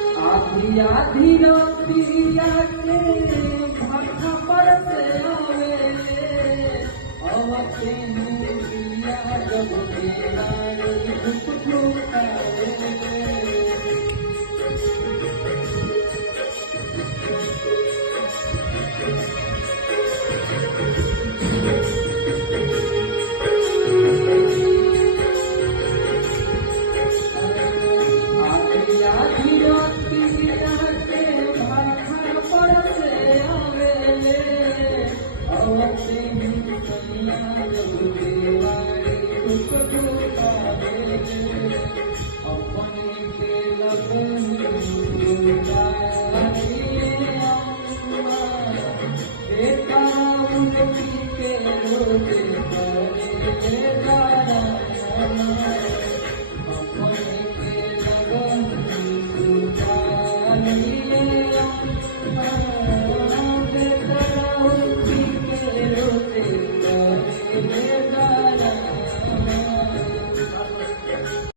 आधी रातिया के भाखा पर से आवे अवते मुरिया जब तेरारी धुप धुपावे आधी रातिया के भाखा पर से आवे अवते मुरिया जब तेरारी धुप धुपावे अपने के लगन के लोग